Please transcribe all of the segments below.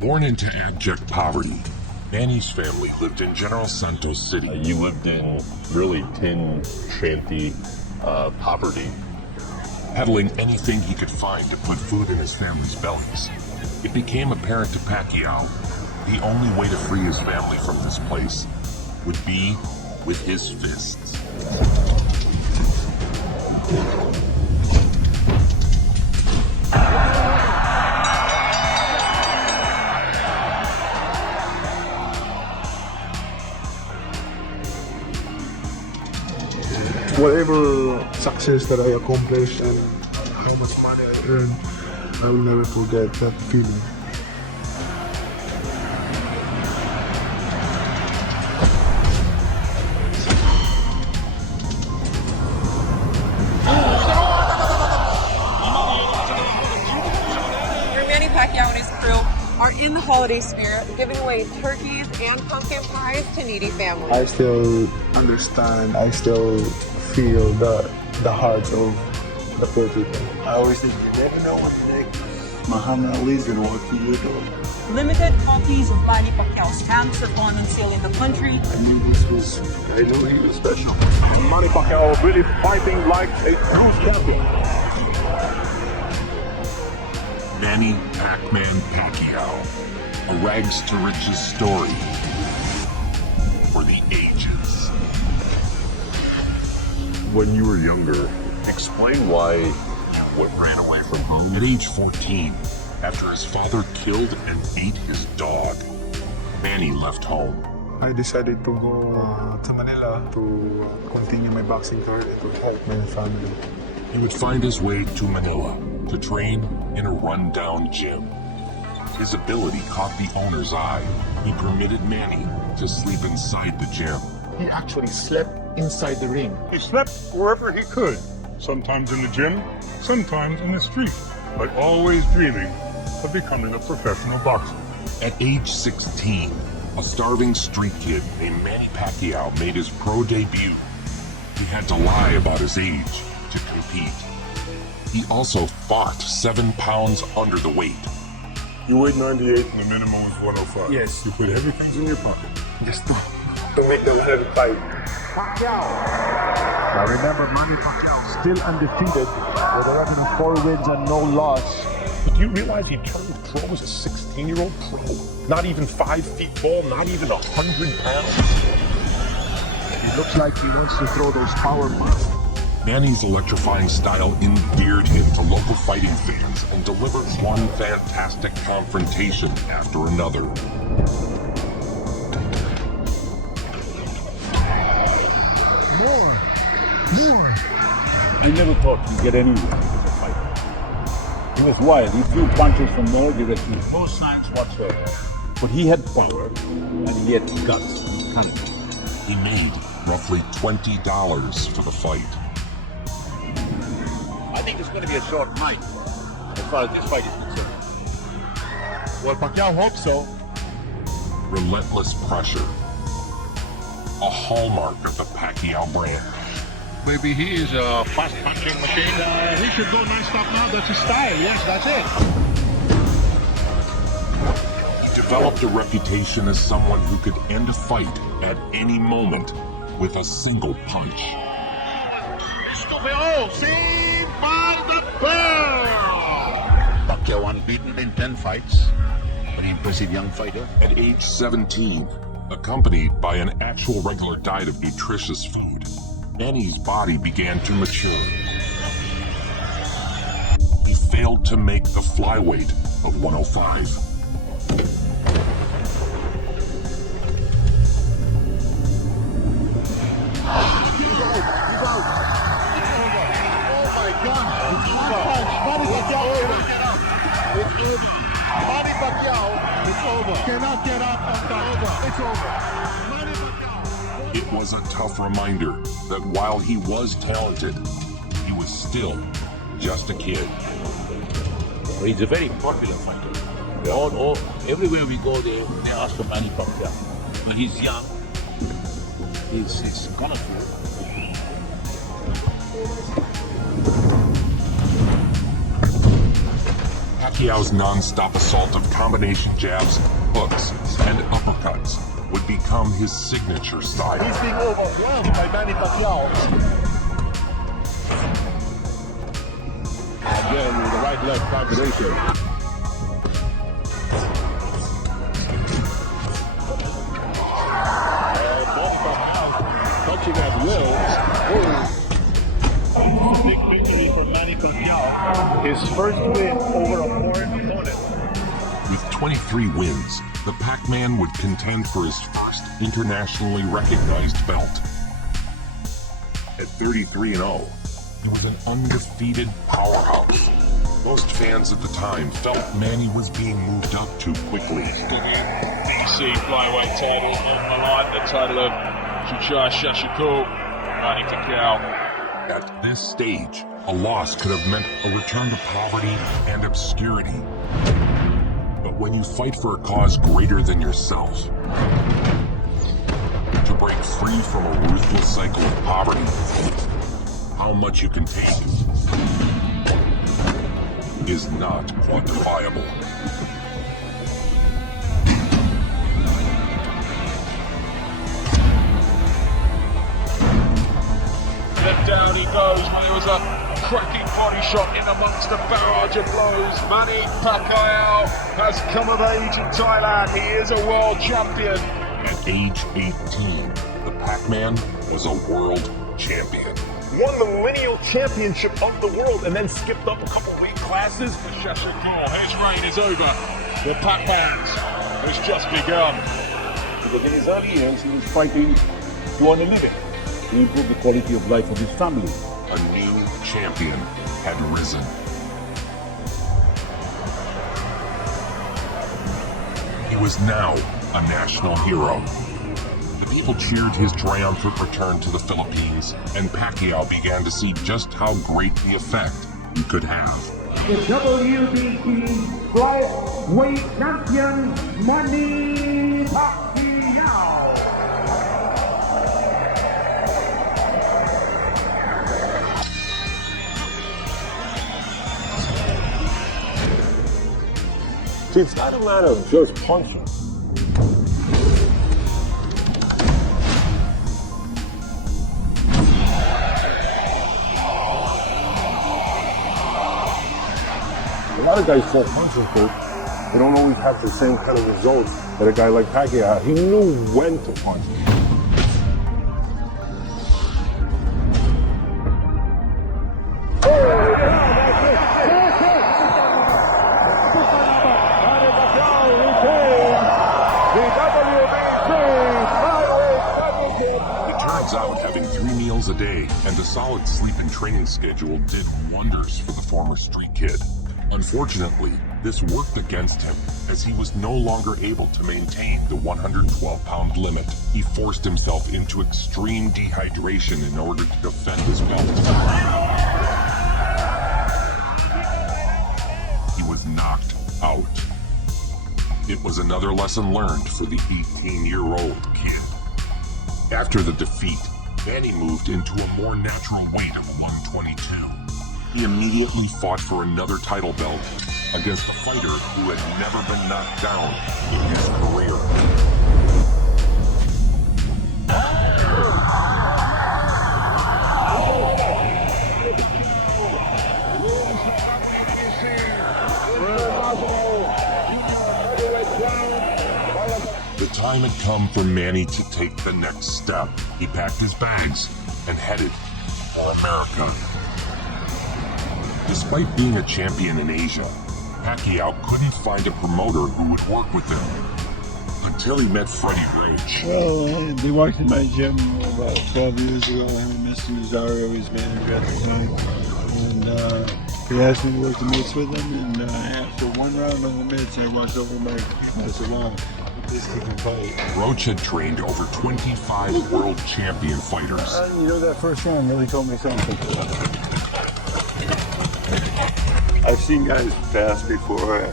Born into abject poverty, Manny's family lived in General Santos City. You lived in really tin shanty poverty. Peddling anything he could find to put food in his family's bellies. It became apparent to Pacquiao the only way to free his family from this place would be with his fists. Whatever success that I accomplished and how much money I earned, I will never forget that feeling. Manny Pac-man and his crew are in the holiday spirit, giving away turkeys and pumpkin pies to needy families. I still understand, I still feel the hearts of the poor people. I always think, you never know what next Muhammad Ali is going to walk through your door. Limited copies of Manny Pacquiao stamps are on sale in the country. I knew he was special. Manny Pacquiao really fighting like a true champion. Manny Pac-man Pacquiao, a rags to riches story for the ages. When you were younger, explain why you ran away from home. At age 14, after his father killed and ate his dog, Manny left home. I decided to go to Manila to continue my boxing career and to help my family. He would find his way to Manila to train in a rundown gym. His ability caught the owner's eye. He permitted Manny to sleep inside the gym. He actually slept inside the ring. He slept wherever he could, sometimes in the gym, sometimes in the street, but always dreaming of becoming a professional boxer. At age 16, a starving street kid named Manny Pacquiao made his pro debut. He had to lie about his age to compete. He also fought 7 pounds under the weight. You weighed 98 and the minimum was 105. Yes. You put heavy things in your pocket. Just to make them heavy fight. Now remember, Manny Pacquiao still undefeated with a record of 4 wins and no loss. But do you realize he turned pro as a 16-year-old pro? Not even 5 feet tall, not even 100 pounds. It looks like he wants to throw those power punches. Manny's electrifying style endeared him to local fighting fans and delivered one fantastic confrontation after another. More. I never thought he'd get anywhere as a fighter. He was wild. He threw punches from no direction, no signs whatsoever. But he had power and he had guts. He made roughly $20 for the fight. I think it's going to be a short night as far as this fight is concerned. Well, Pacquiao hopes so. Relentless pressure. A hallmark of the Pacquiao brand. Maybe he is a fast punching machine. He should go non-stop now. That's his style. Yes, that's it. He developed a reputation as someone who could end a fight at any moment with a single punch. Pacquiao unbeaten in 10 fights. An impressive young fighter. At age 17, accompanied by an actual regular diet of nutritious food, Manny's body began to mature. He failed to make the flyweight of 105. Manny Pacquiao, it's over. Cannot get up on top. It's over. Manny Pacquiao. It was a tough reminder that while he was talented, he was still just a kid. He's a very popular fighter. Everywhere we go, they ask for Manny Pacquiao. But he's young. He's colorful. Pacquiao's non-stop assault of combination jabs, hooks, and uppercuts would become his signature style. He's being overwhelmed by Manny Pacquiao. Again, with the right-left combination. And both Pacquiao touching at will. Big victory for Manny Pacquiao. His first win over a foreign opponent. With 23 wins, the Pac-Man would contend for his first internationally recognized belt. At 33-0, he was an undefeated powerhouse. Most fans at the time felt Manny was being moved up too quickly. DC flyweight title on the line, the title of Shashiko, Manny Pacquiao. At this stage, a loss could have meant a return to poverty and obscurity. But when you fight for a cause greater than yourself, to break free from a ruthless cycle of poverty, how much you can take is not quantifiable. Then down he goes, when it was a cracking body shot in amongst the barrage of blows. Manny Pacquiao has come of age in Thailand. He is a world champion. At age 18, the Pac-Man is a world champion. Won the lineal championship of the world and then skipped up a couple weight classes. For Shashiko, his reign is over. The Pac-Man's has just begun. Because in his early years, he was fighting to earn a living, to improve the quality of life of his family. A new champion had risen. He was now a national hero. The people cheered his triumphant return to the Philippines, and Pacquiao began to see just how great the effect he could have. The WBC flyweight champion, Manny Pacquiao. See, it's not a matter of just punching. A lot of guys fall punches, but they don't always have the same kind of results that a guy like Pacquiao had. He knew when to punch. Having 3 meals a day and a solid sleep and training schedule did wonders for the former street kid. Unfortunately, this worked against him as he was no longer able to maintain the 112-pound limit. He forced himself into extreme dehydration in order to defend his belt. He was knocked out. It was another lesson learned for the 18-year-old kid. After the defeat, Manny moved into a more natural weight of 122. He immediately fought for another title belt against a fighter who had never been knocked down in his career. The time had come for Manny to take the next step. He packed his bags and headed for America. Despite being a champion in Asia, Pacquiao couldn't find a promoter who would work with him until he met Freddie Roach. Well, they worked in my gym about 12 years ago. Him and Mr. Nazario, his manager at the time. And he asked me to work the mitts with him. And after one round on the mitts, I walked over to Mike. I said, wow, this kid can fight. Roach had trained over 25 world champion fighters. You know, that first round really told me something. I've seen guys fast before, and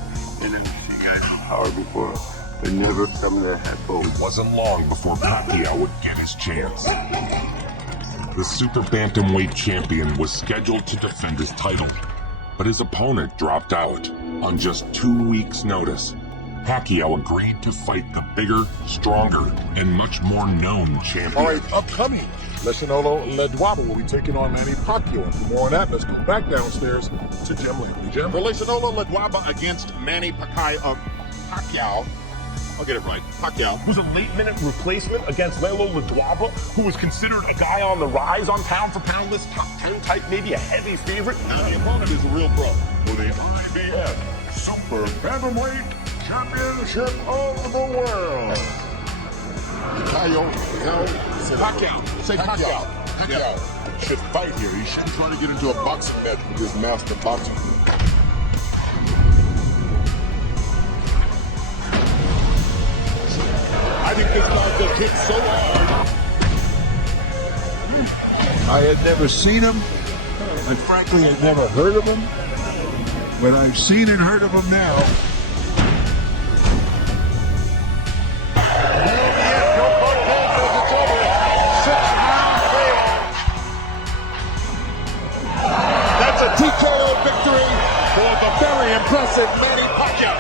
then I've seen guys with power before, but never come to that both. It wasn't long before Pacquiao would get his chance. The super bantamweight champion was scheduled to defend his title. but his opponent dropped out. On just 2 weeks' notice, Pacquiao agreed to fight the bigger, stronger, and much more known champion. All right, upcoming, Lesionolo Ledwaba will be taking on Manny Pac-man. And for more on that, let's go back downstairs to Jim Lee. Jim? For Lesionolo Ledwaba against Manny Pacquiao. I'll get it right. Pacquiao. Who's a late-minute replacement against Lelo Ledwaba, who was considered a guy on the rise on pound-for-pound list, top 10 type, maybe a heavy favorite. Now the opponent is a real pro. For the IBF Super Bantamweight Championship of the World. Pacquiao. Say Pacquiao. Pacquiao should fight here. He shouldn't try to get into a boxing match with his master boxing. I think this guy gets hit so hard. I had never seen him, and frankly, I'd never heard of him. But I've seen and heard of him now. That's a TKO victory for the very impressive Manny Pacquiao,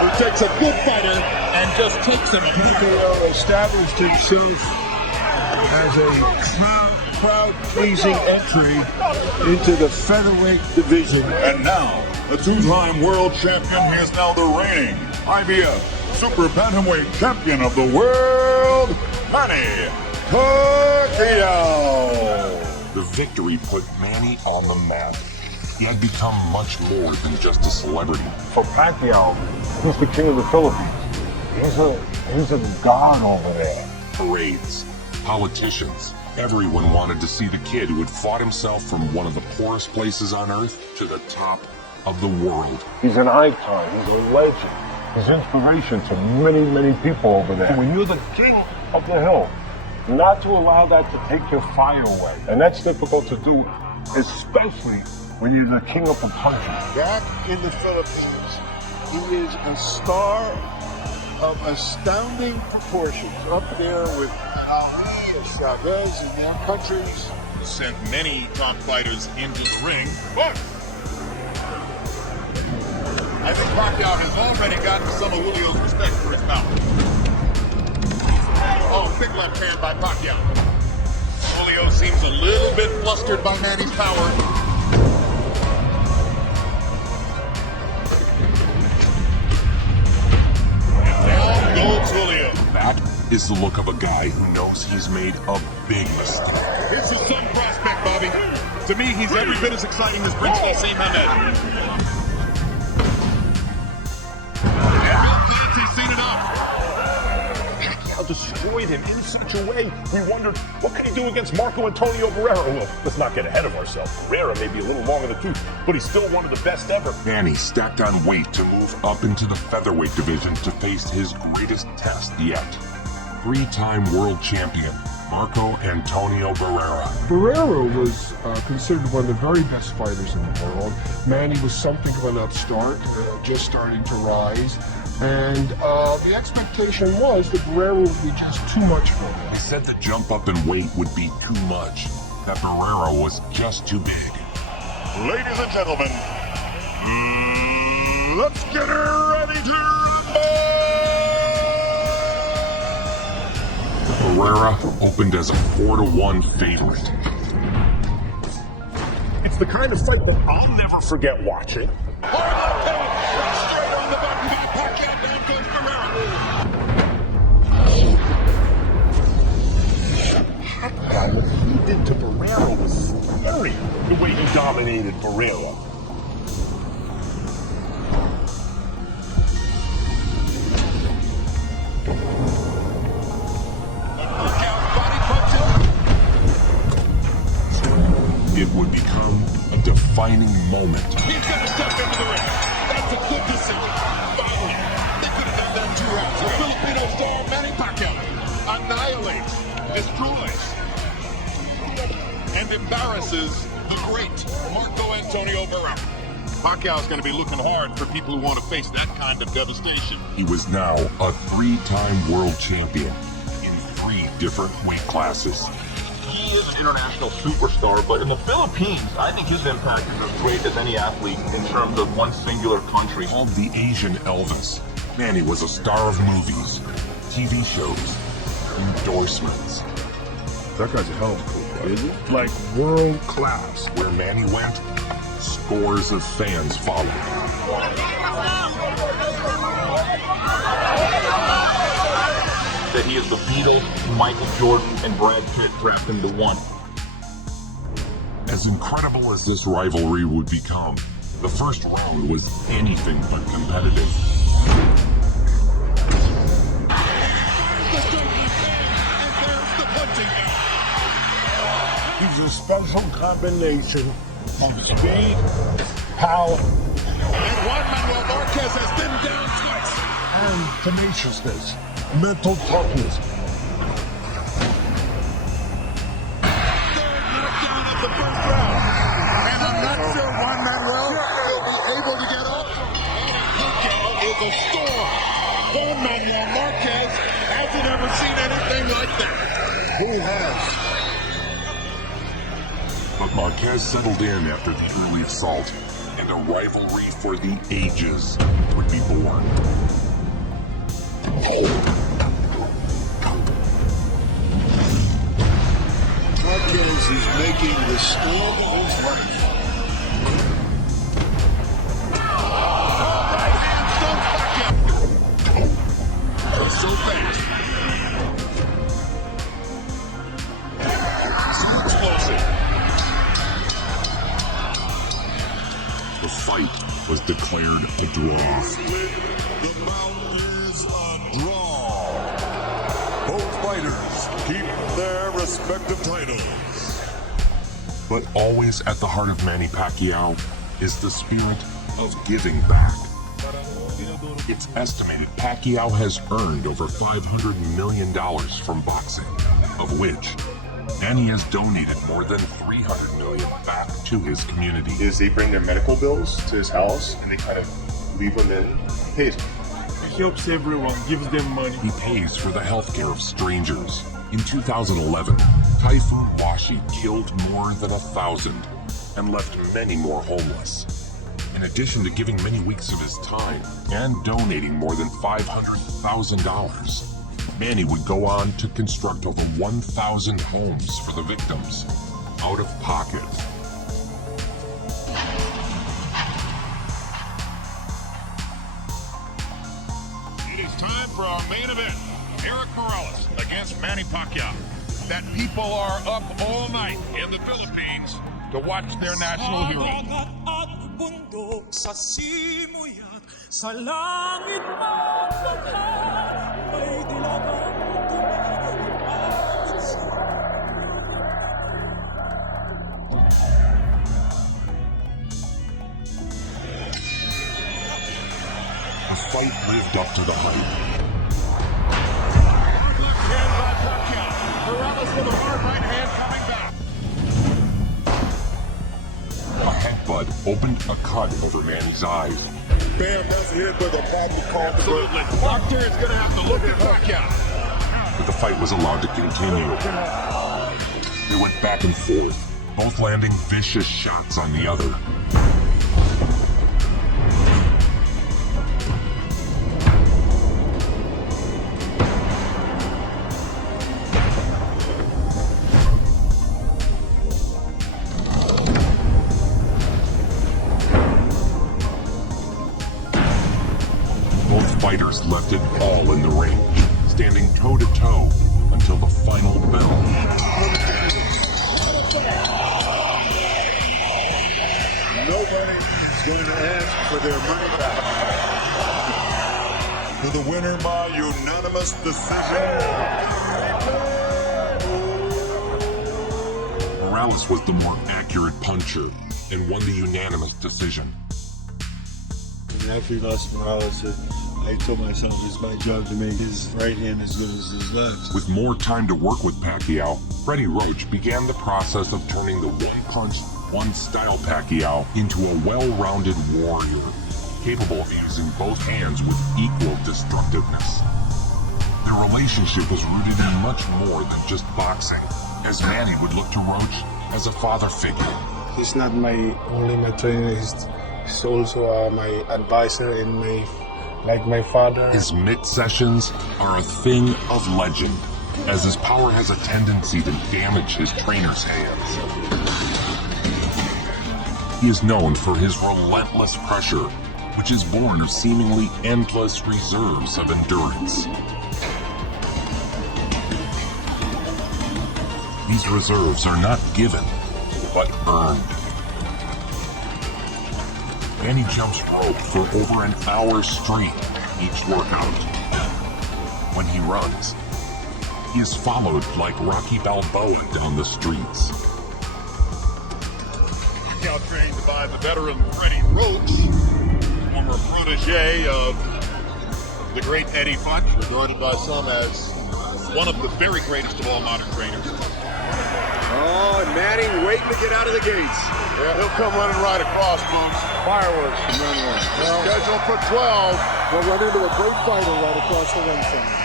who takes a good fighter and just takes him. Pacquiao established himself as a crowd-pleasing entry into the featherweight division. And now, the two-time world champion, he is now the reigning IBF Super Bantamweight Champion of the world, Manny Pac-man. The victory put Manny on the map. He had become much more than just a celebrity. For Pacquiao, he's the king of the Philippines. He's a god over there. Parades, politicians, everyone wanted to see the kid who had fought himself from one of the poorest places on earth to the top of the world. He's an icon. He's a legend. He's inspiration to many, many people over there. When you're the king of the hill, not to allow that to take your fire away. And that's difficult to do, especially when you're the king of the country. Back in the Philippines, he is a star of astounding proportions, up there with Ali and Chavez in their countries. Sent many top fighters into the ring, but I think Pacquiao has already gotten some of Julio's respect for his mouth. Oh, big left hand by Pacquiao. Julio seems a little bit flustered by Manny's power. Down goes Julio. That is the look of a guy who knows he's made a big mistake. Here's your son prospect, Bobby. To me, he's every bit as exciting as Prince Nassim Hamed. He's seen enough. Pacquiao destroyed him in such a way, we wondered, what could he do against Marco Antonio Barrera? Well, let's not get ahead of ourselves. Barrera may be a little long in the tooth, but he's still one of the best ever. Manny stacked on weight to move up into the featherweight division to face his greatest test yet. Three-time world champion, Marco Antonio Barrera. Barrera was considered one of the very best fighters in the world. Manny was something of an upstart, just starting to rise. And the expectation was that Barrera would be just too much for him. They said the jump up in weight would be too much, that Barrera was just too big. Ladies and gentlemen, let's get ready to rumble! Barrera opened as a 4-1 favorite. It's the kind of fight that I'll never forget watching. What he did to Barrera was scary, the way he dominated Barrera. It would become a defining moment. He's going to step into the ring. That's a good decision. Finally, they could have done that 2 rounds. The Filipino star Manny Pacquiao annihilates, destroys, and embarrasses the great Marco Antonio Barrera. Pacquiao's going to be looking hard for people who want to face that kind of devastation. He was now a 3-time world champion in 3 different weight classes. He is an international superstar, but in the Philippines, I think his impact is as great as any athlete in terms of one singular country. Called the Asian Elvis, Manny was a star of movies, TV shows, endorsements. That guy's a hell of a cool guy. Is it? Like world class. Where Manny went, scores of fans followed. That he is the Beatles, Michael Jordan, and Brad Pitt wrapped into one. As incredible as this rivalry would become, the first round was anything but competitive. He's a special combination of speed, power, And Juan Manuel Marquez has been down twice. and tenaciousness, mental toughness. Third knockdown of the first round. And I'm not sure Juan Manuel will be able to get up. Pacquiao is a storm. Juan Manuel Marquez hasn't ever seen anything like that. Who has? But Marquez settled in after the early assault, and a rivalry for the ages would be born. Marquez is making the storm of his life. So fast. So explosive. The fight was declared a draw. The bout is a draw. Both fighters keep their respective titles. But always at the heart of Manny Pacquiao is the spirit of giving back. It's estimated Pacquiao has earned over $500 million from boxing, of which Manny has donated more than $300 million back to his community. Is they bring their medical bills to his house and they kind of leave them in. He pays. He helps everyone, gives them money. He pays for the healthcare of strangers. In 2011, Typhoon Washi killed more than 1,000 and left many more homeless. In addition to giving many weeks of his time and donating more than $500,000, Manny would go on to construct over 1,000 homes for the victims, out of pocket. It is time for our main event. Eric Morales against Manny Pacquiao. That people are up all night in the Philippines to watch their national hero. Bundok sa simuyat, sa langit at baka, may dilagang The fight lived up to the hype. Hard left hand by Pacquiao. Morales with a hard right hand coming back. A headbutt opened a cut over Manny's eyes. Bam, that's a hit with a body call. Absolutely. Proctor is going to have to look at Pacquiao. But the fight was allowed to continue. They went back and forth, both landing vicious shots on the other. Both fighters left it all in the ring, standing toe-to-toe until the final bell. Nobody is going to ask for their money back. To the winner by unanimous decision. Morales was the more accurate puncher and won the unanimous decision. And after he lost to Morales, I told myself it's my job to make his right hand as good as his left. With more time to work with Pacquiao, Freddie Roach began the process of turning the one-punch, one-style Pacquiao into a well-rounded warrior, capable of using both hands with equal destructiveness. Their relationship was rooted in much more than just boxing. as Manny would look to Roach as a father figure. He's not only my trainer, he's also my advisor and my father. His mitt sessions are a thing of legend, as his power has a tendency to damage his trainer's hands. He is known for his relentless pressure, which is born of seemingly endless reserves of endurance. These reserves are not given, but earned. Manny jumps rope for over an hour straight each workout. When he runs, he is followed like Rocky Balboa down the streets. Pacquiao trained by the veteran Freddie Roach, former protege of the great Eddie Fuch, regarded by some as one of the very greatest of all modern trainers. Oh, and Manny waiting to get out of the gates. Yeah, he'll come running right across, folks. Fireworks from run one. Well, scheduled for 12. We'll run into a great fighter right across the ring from him.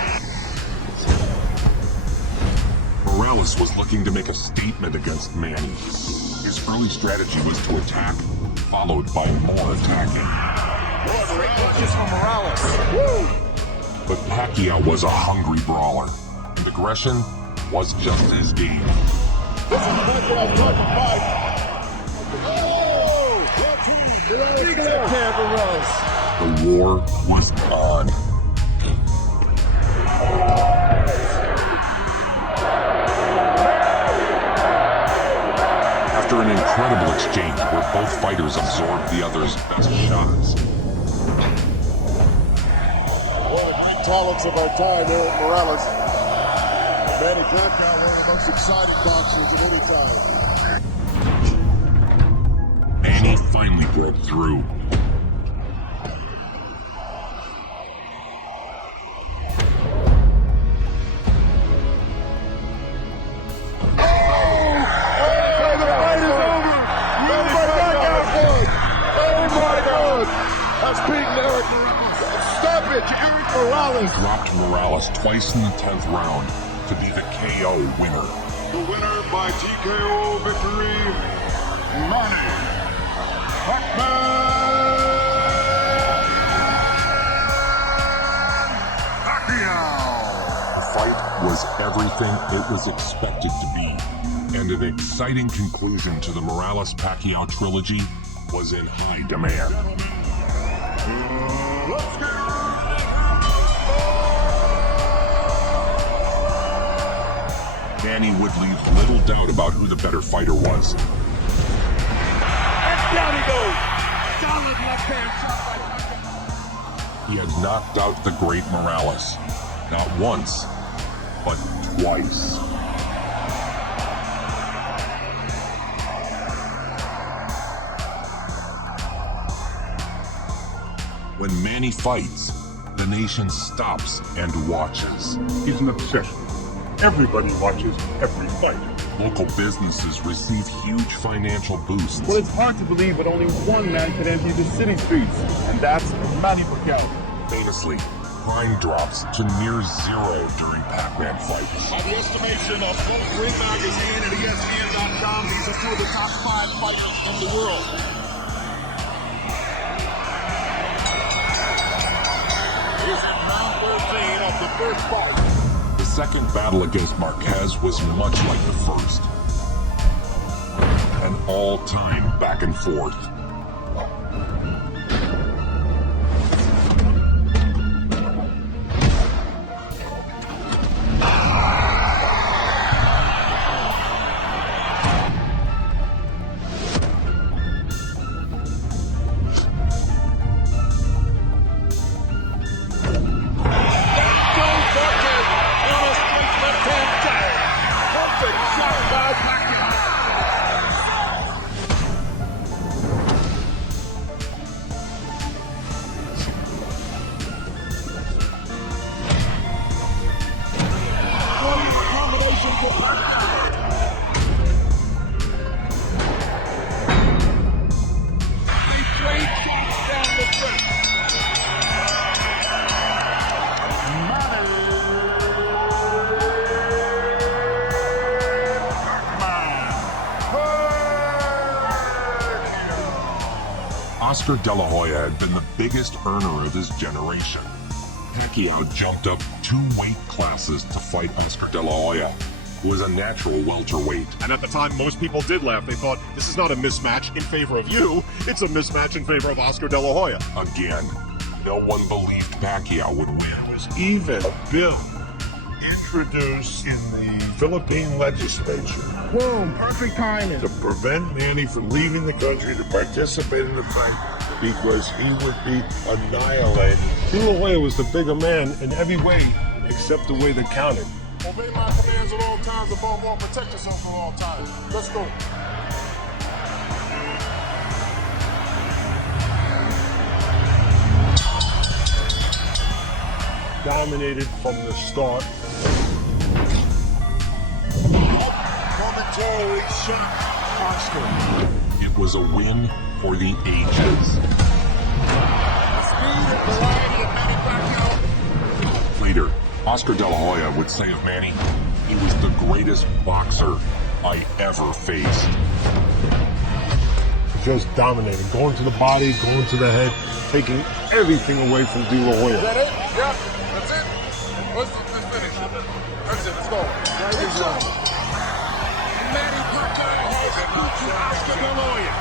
Morales was looking to make a statement against Manny. His early strategy was to attack, followed by more attacking. Great punches from Morales. Woo! But Pacquiao was a hungry brawler, and aggression was just his game. This is Pacquiao talking fight. The war was on. After an incredible exchange where both fighters absorbed the other's best shots, Talents of our time, Eric Morales. Manny Pacquiao, one of the most exciting boxers of any time. Manny finally broke through. Dropped Morales twice in the 10th round to be the KO winner. The winner by TKO victory, Manny Pac-man Pacquiao. The fight was everything it was expected to be, and an exciting conclusion to the Morales-Pacquiao trilogy was in high demand. Let's go! Manny would leave little doubt about who the better fighter was. And down he goes! Solid left hand shot by Pacquiao. He had knocked out the great Morales, not once, but twice. When Manny fights, the nation stops and watches. He's an obsession. Everybody watches every fight. Local businesses receive huge financial boosts. Well, it's hard to believe that only one man can empty the city streets, and that's Manny Pac. Famously, crime drops to near zero during Pac-Man fights. By the estimation of both Ring Magazine and ESPN.com, these are two of the top 5 fighters in the world. Here's round 13 of the first fight. The second battle against Marquez was much like the first. An all-time back and forth. Oscar De La Hoya had been the biggest earner of his generation. Pacquiao jumped up 2 weight classes to fight Oscar De La Hoya, who was a natural welterweight. And at the time, most people did laugh. They thought, this is not a mismatch in favor of you, it's a mismatch in favor of Oscar De La Hoya. Again, no one believed Pacquiao would win. There was even a bill introduced in the Philippine legislature. Boom, perfect timing. To prevent Manny from leaving the country to participate in the fight because he would be annihilated. De La Hoya was the bigger man in every way except the way that counted. Obey my commands at all times, above all, protect yourself at all times. Let's go. Dominated from the start. Momentarily shocked Oscar. It was a win for the ages. The speed and variety of Manny Pacquiao. Later, Oscar De La Hoya would say of Manny, he was the greatest boxer I ever faced. Just dominating, going to the body, going to the head, taking everything away from De La Hoya. Is that it? Yeah, that's it. Let's finish. That's it, let's go. Let's go. Manny Pacquiao has beaten Oscar De La Hoya.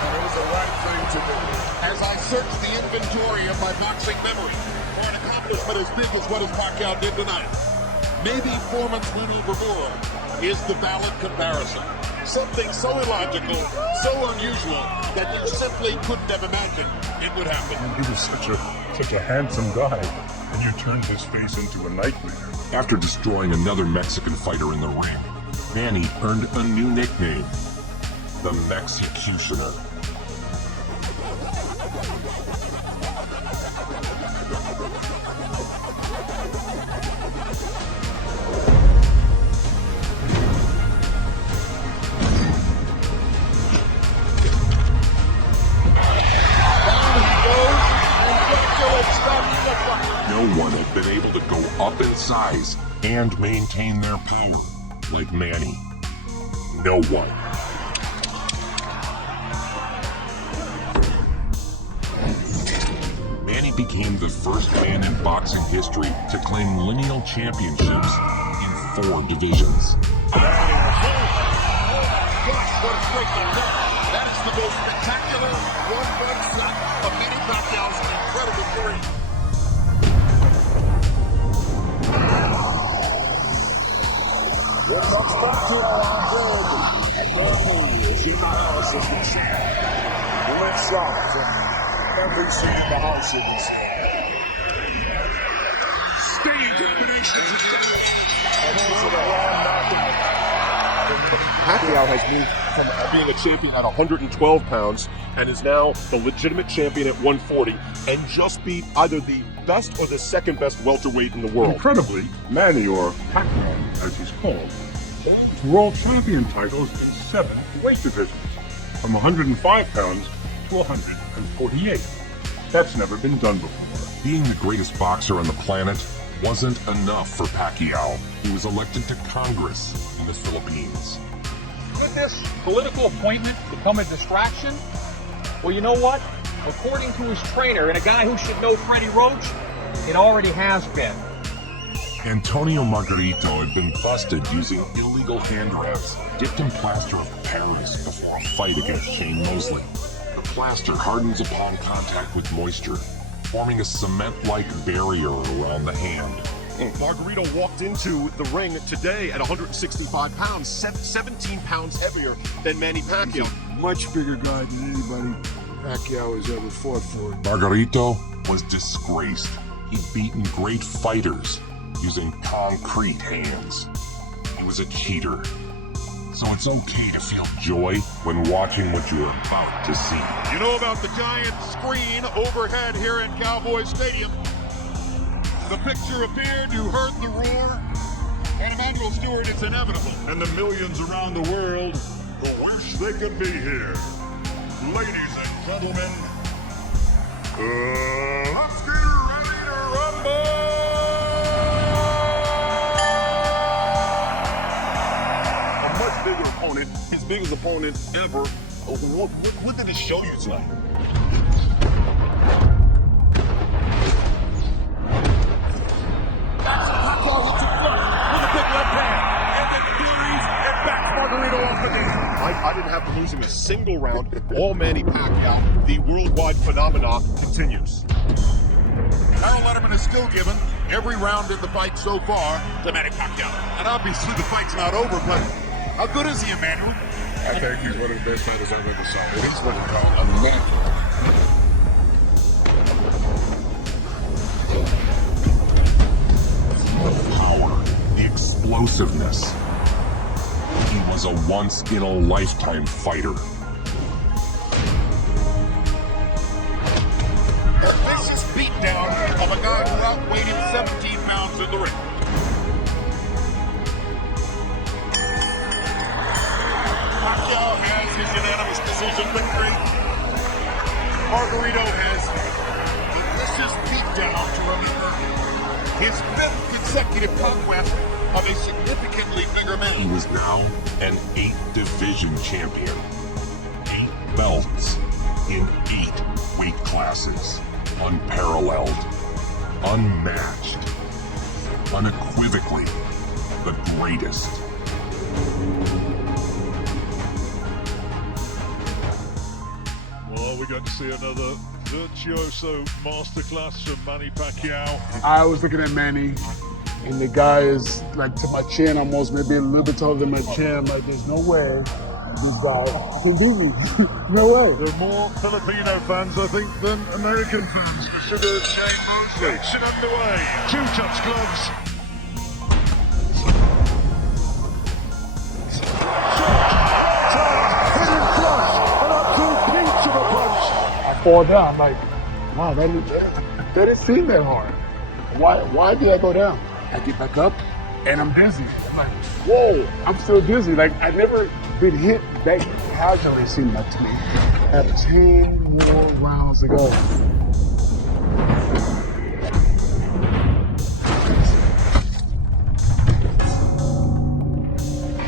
It was the right thing to do. As I search the inventory of my boxing memory for an accomplishment as big as what Pacquiao did tonight, maybe Foreman's win over Moore is the valid comparison. Something so illogical, so unusual, that you simply couldn't have imagined it would happen. He was such a handsome guy, and you turned his face into a night leader. After destroying another Mexican fighter in the ring, Manny earned a new nickname, the Mexicutioner. No one had been able to go up in size and maintain their power like Manny. No one. Manny became the first man in boxing history to claim lineal championships in 4 divisions. Gosh, what a straight there. That is the most spectacular one-run shot of Manny Pacquiao's incredible career. Here comes Pacquiao on board. As he knows, as we say, lifts up from every seat in the house in this. Staying combination to Pacquiao has moved from being a champion at 112 pounds and is now the legitimate champion at 140 and just beat either the best or the second best welterweight in the world. Incredibly, Manny, or Pac-Man as he's called, holds world champion titles in 7 weight divisions, from 105 pounds to 148. That's never been done before. Being the greatest boxer on the planet wasn't enough for Pacquiao. He was elected to Congress in the Philippines. Could this political appointment become a distraction? Well, you know what? According to his trainer and a guy who should know Freddie Roach, it already has been. Antonio Margarito had been busted using illegal hand wraps dipped in plaster of Paris before a fight against Shane Mosley. The plaster hardens upon contact with moisture, forming a cement-like barrier around the hand. Margarito walked into the ring today at 165 pounds, 17 pounds heavier than Manny Pacquiao. Much bigger guy than anybody Pacquiao has ever fought for. Margarito was disgraced. He'd beaten great fighters using concrete hands. He was a cheater. So it's okay to feel joy when watching what you're about to see. You know about the giant screen overhead here in Cowboy Stadium? The picture appeared, you heard the roar, and Emmanuel Stewart, it's inevitable. And the millions around the world who wish they could be here. Ladies and gentlemen, let's get ready to rumble! A much bigger opponent, his biggest opponent ever. What did it show you tonight? single round, all Manny Pacquiao, the worldwide phenomenon continues. Harold Letterman is still given every round in the fight so far to Manny Pacquiao. And obviously the fight's not over, but how good is he, Emmanuel? I think he's one of the best fighters I've ever saw. It is what they call a natural. The power, the explosiveness. He was a once-in-a-lifetime fighter. A vicious beatdown of a guy who outweighed him 17 pounds in the ring. Pacquiao has his unanimous decision victory. Margarito has the vicious beatdown to remember his 5th consecutive conquest of a significantly bigger man. He was now an 8-division champion. 8 belts in 8 weight classes. Unparalleled, unmatched, unequivocally the greatest. Well, we got to see another virtuoso masterclass from Manny Pacquiao. I was looking at Manny, and the guy is like to my chin almost, maybe a little bit taller than my chin. I'm like, there's no way this guy can beat me. No way. There are more Filipino fans, I think, than American fans for Sugar Shane Mosley. Action underway. 2-touch gloves. I fall down, like, wow, that didn't seem that hard. Why did I go down? I get back up, and I'm dizzy. I'm like, whoa, I'm still dizzy. Like, I never been hit that casually, seemed like to me. I have 10 more rounds to go.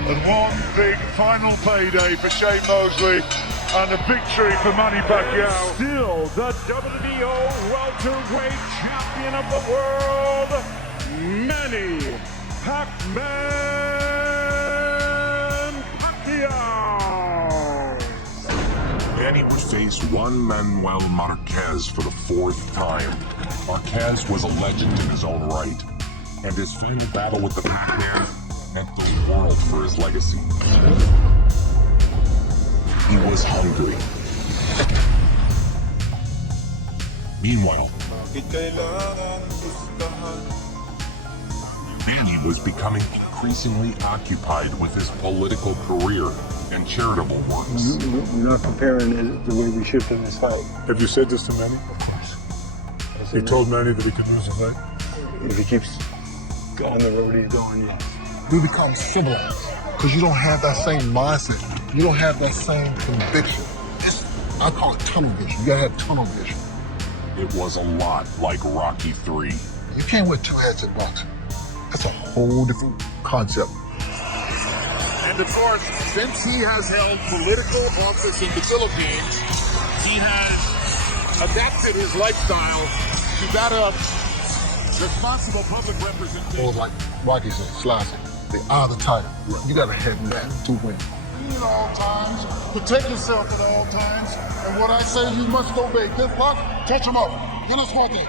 And one big final payday for Shane Mosley and a victory for Manny Pacquiao. Still the WBO welterweight champion of the world, Manny Pac-man Pacquiao. Manny would face Juan Manuel Marquez for the 4th time. Marquez was a legend in his own right, and his final battle with the Pac-Man meant the world for his legacy. He was hungry. Meanwhile, Manny was becoming increasingly occupied with his political career and charitable works. You're not comparing it the way we should in this fight. Have you said this to Manny? Of course. He told Manny that he could lose the fight? If he keeps going the road he's going, yes. We become civilized because you don't have that same mindset. You don't have that same conviction. I call it tunnel vision. You gotta have tunnel vision. It was a lot like Rocky III. You can't wear 2 hats in boxing. That's a whole different concept. And of course, since he has held political office in the Philippines, he has adapted his lifestyle to that of responsible public representation. Or like Rocky said, slicing. The eye of the tiger. You gotta have that to win. At all times, protect yourself at all times, and what I say you must obey. Good luck, catch him up. Get us one thing.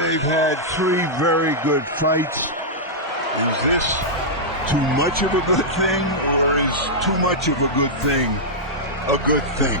They've had 3 very good fights. Is this too much of a good thing, or is too much of a good thing a good thing?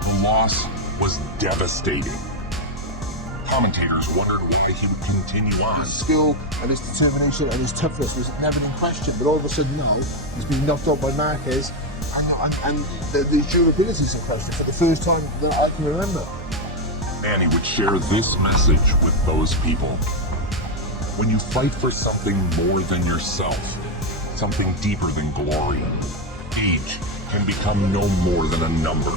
The loss was devastating. Commentators wondered why he would continue on. His skill and his determination and his toughness was never in question, but all of a sudden now, he's been knocked out by Marquez, and the durability is in question for the first time that I can remember. Manny would share this message with those people. When you fight for something more than yourself, something deeper than glory. Age can become no more than a number.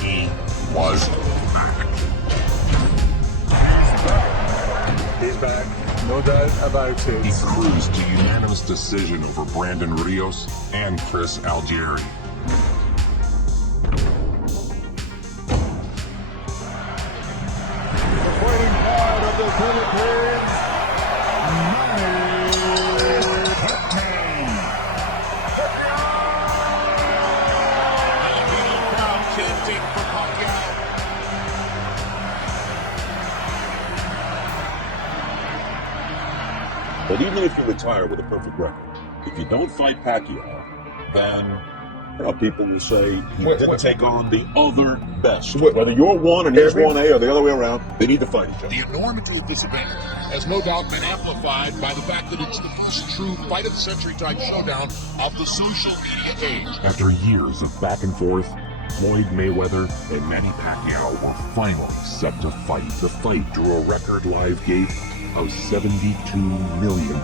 He was He's back. No doubt about it. He cruised to unanimous decision over Brandon Rios and Chris Algieri. The fighting part of the Philippines, Manny Pac-man. Crowd chanting for Pacquiao. But even if you retire with a perfect record, if you don't fight Pacquiao, then people will say he didn't take on the other best. Whether you're one and he's 1A or the other way around, they need to fight each other. The enormity of this event has no doubt been amplified by the fact that it's the first true fight of the century type showdown of the social media age. After years of back and forth, Floyd Mayweather and Manny Pacquiao were finally set to fight. The fight drew a record live gate of $72 million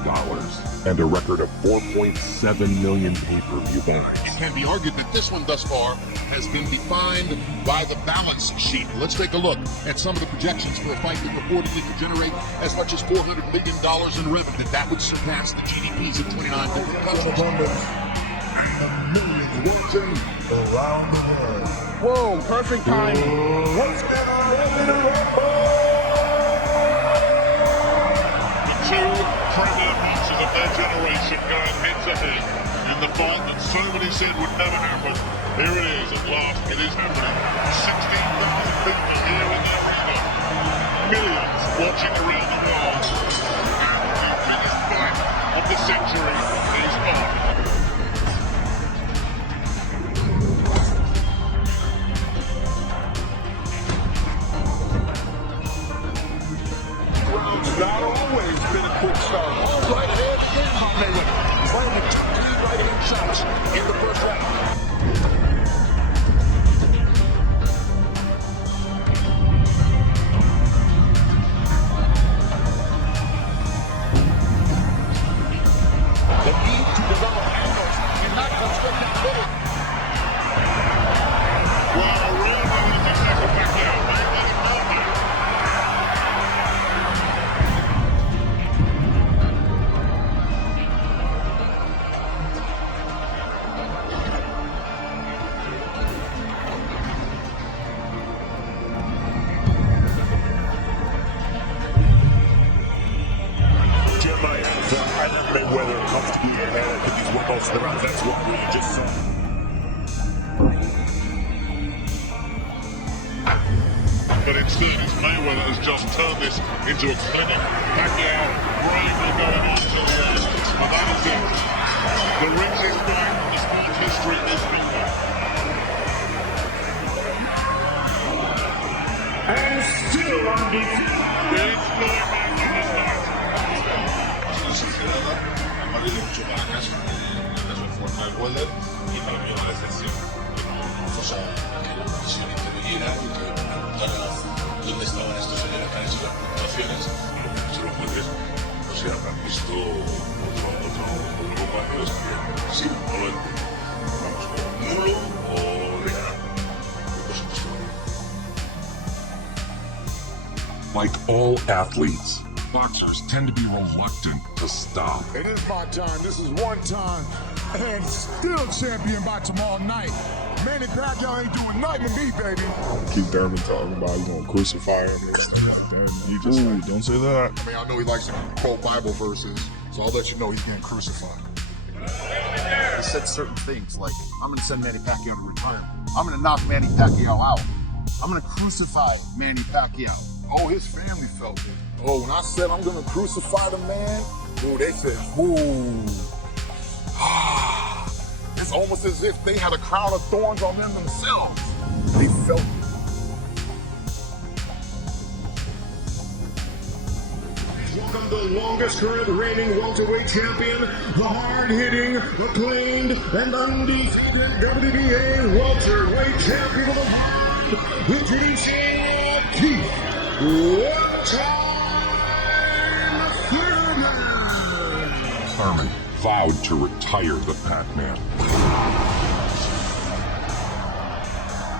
and a record of 4.7 million pay-per-view buys. It can be argued that this one thus far has been defined by the balance sheet. Let's take a look at some of the projections for a fight that reportedly could generate as much as $400 million in revenue. That would surpass the GDPs of 29 different countries. And the millions watching around the world. Whoa, perfect timing. Let's get ready to rumble! The two premier boxers of their generation going head to head in the fight that so many said would never happen. Here it is, at last, it is happening. 16,000 people here in the arena. Millions watching around the world. And the biggest fight of the century is on. Not always been a quick start. All right ahead again by Mayweather. He's landing 2 right-hand shots in the first round. The need to develop angles and not constructive footing. Well, a real moment to tackle Pacquiao. May let him know that. I think Mayweather comes to be ahead. I think he's won most of the rounds. That's what we just saw. But instead, it's Mayweather has just turned this into a clinic. Pacquiao bravely going on to the end. But that is it. The richest man in the sport's history is Mayweather. And still undefeated. It's Floyd Mayweather's night. Amarle mucho para la casa de forma del Weller y para mí una decepción que no fuese que la comisión interviniera y que preguntara dónde estaban estos señores que han hecho las puntuaciones y los jueces no se habrán visto otro compañero que sí, no lo vamos o nulo o de ganar por supuesto. Like all athletes, boxers tend to be reluctant to stop. It is my time. This is one time. And still champion by tomorrow night. Manny Pacquiao ain't doing nothing to me, baby. Keep Thurman talking about you gonna crucify him and stuff like that. You just like, don't say that. I mean, I know he likes to quote Bible verses, so I'll let you know he's getting crucified. He said certain things like, I'm going to send Manny Pacquiao to retirement. I'm going to knock Manny Pacquiao out. I'm going to crucify Manny Pacquiao. Oh, his family felt it. Oh, when I said I'm going to crucify the man, ooh, they said, ooh. It's almost as if they had a crown of thorns on them themselves. They felt it. Welcome the longest current reigning welterweight champion, the hard-hitting, acclaimed, and undefeated WBA welterweight champion of the world, introducing Keith. Thurman vowed to retire the Pac-Man,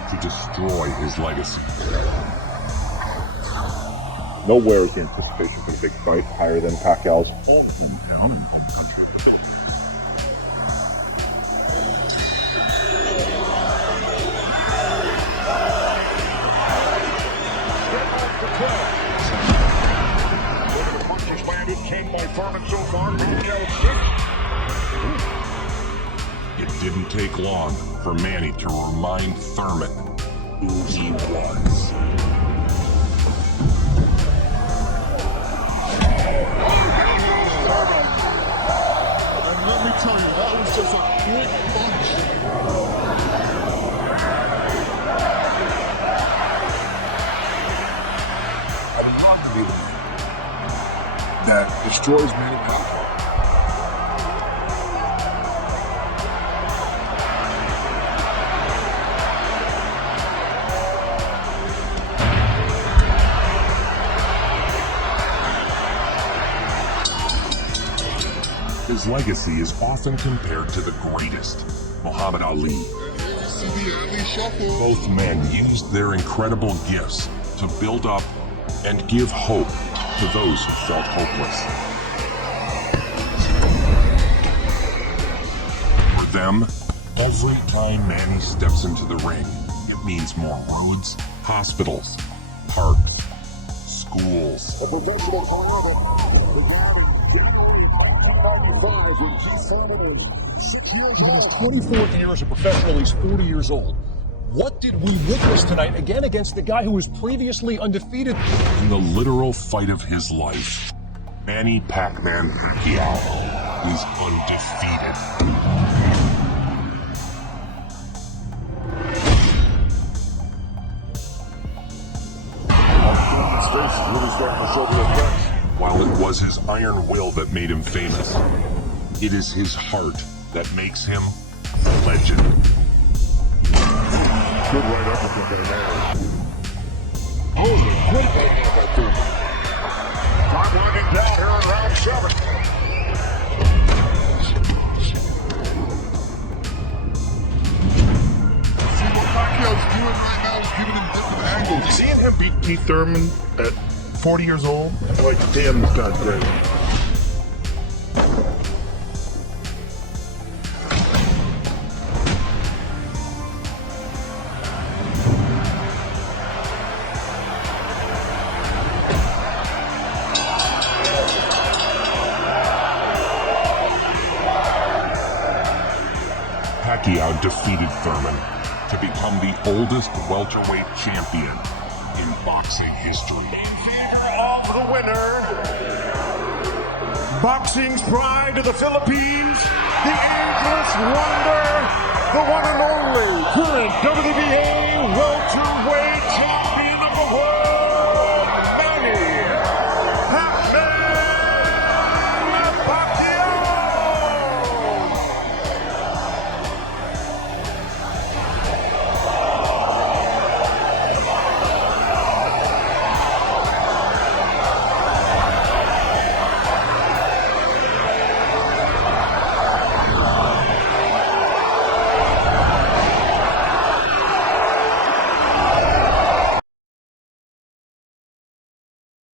to destroy his legacy. Nowhere is the anticipation for the big fight higher than Pacquiao's own hometown and home country of the Philippines. The punches landed came by Thurman so far. It didn't take long for Manny to remind Thurman who he was. And let me tell you, that was just a quick punch. I'm not the that destroys Manny Pac-man. His legacy is often compared to the greatest, Muhammad Ali. Both men used their incredible gifts to build up and give hope to those who felt hopeless. For them, every time Manny steps into the ring, it means more roads, hospitals, parks, schools. 24 years of professional, he's 40 years old. What did we witness tonight, again against the guy who was previously undefeated? In the literal fight of his life, Manny Pac-man Pacquiao is undefeated. While it was his iron will that made him famous, it is his heart that makes him a legend. Good right uppercut by Manny. Oh, great right hand by Thurman. Time winding down here in round 7. See what Pacquiao's doing right now is giving him different angles. Seeing him beat Keith Thurman at 40 years old, I'm like, damn, this guy's great. Pacquiao defeated Thurman to become the oldest welterweight champion in boxing history. The winner, boxing's pride of the Philippines, the ageless wonder, the one and only current WBA welterweight